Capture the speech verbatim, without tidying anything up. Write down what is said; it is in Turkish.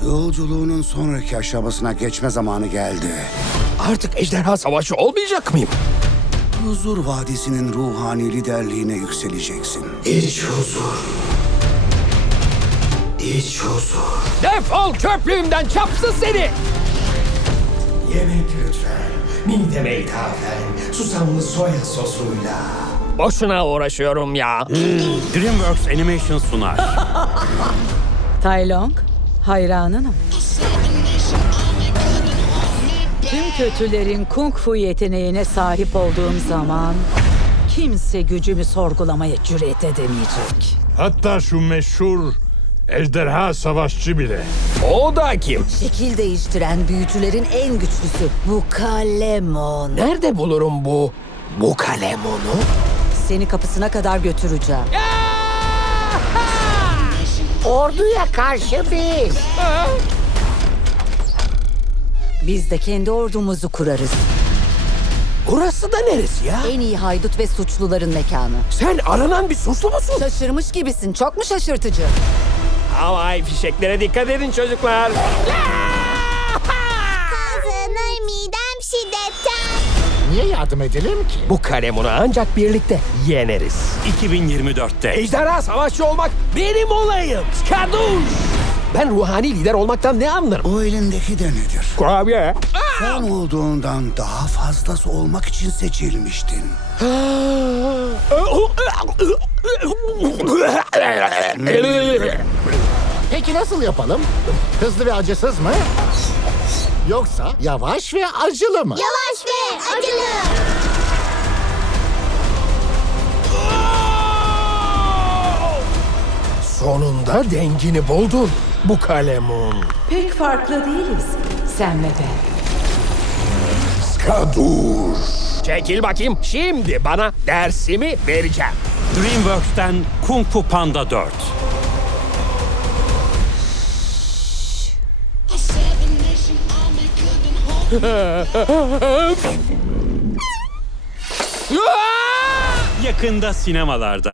Yolculuğunun sonraki aşamasına geçme zamanı geldi. Artık ejderha savaşı olmayacak mıyım? Huzur Vadisi'nin ruhani liderliğine yükseleceksin. İç huzur. İç huzur. Defol çöplüğümden çapsız seni! Yemek lütfen. Mideme ithafen. Susamlı soya sosuyla. Boşuna uğraşıyorum ya. DreamWorks Animation sunar. Tai Lung, hayranınım. Tüm kötülerin kung fu yeteneğine sahip olduğum zaman kimse gücümü sorgulamaya cüret edemeyecek. Hatta şu meşhur ejderha savaşçı bile. O da kim? Şekil değiştiren büyücülerin en güçlüsü. Bukalemon. Nerede bulurum bu bu kalemonu? Seni kapısına kadar götüreceğim. Orduya karşı biz. Biz de kendi ordumuzu kurarız. Burası da neresi ya? En iyi haydut ve suçluların mekanı. Sen aranan bir suçlu musun? Şaşırmış gibisin. Çok mu şaşırtıcı? Havai fişeklere dikkat edin çocuklar. Kazanır midem şiddetten. Niye yardım edelim ki? Bu kalemonu ancak birlikte yeneriz. iki bin yirmi dörtte Ejderha savaşçı olmak benim olayım. Skaduş! Ben ruhani lider olmaktan ne anlarım? O elindeki de nedir? Kurabiye. Sen olduğundan daha fazlası olmak için seçilmiştin. Peki nasıl yapalım? Hızlı ve acısız mı? Yoksa yavaş ve acılı mı? Yavaş ve acılı. Sonunda dengini buldun bu kalemun. Pek farklı değiliz, sen ve ben. Çekil bakayım. Şimdi bana dersimi vereceğim. DreamWorks'ten Kung Fu Panda dört. Yakında sinemalarda.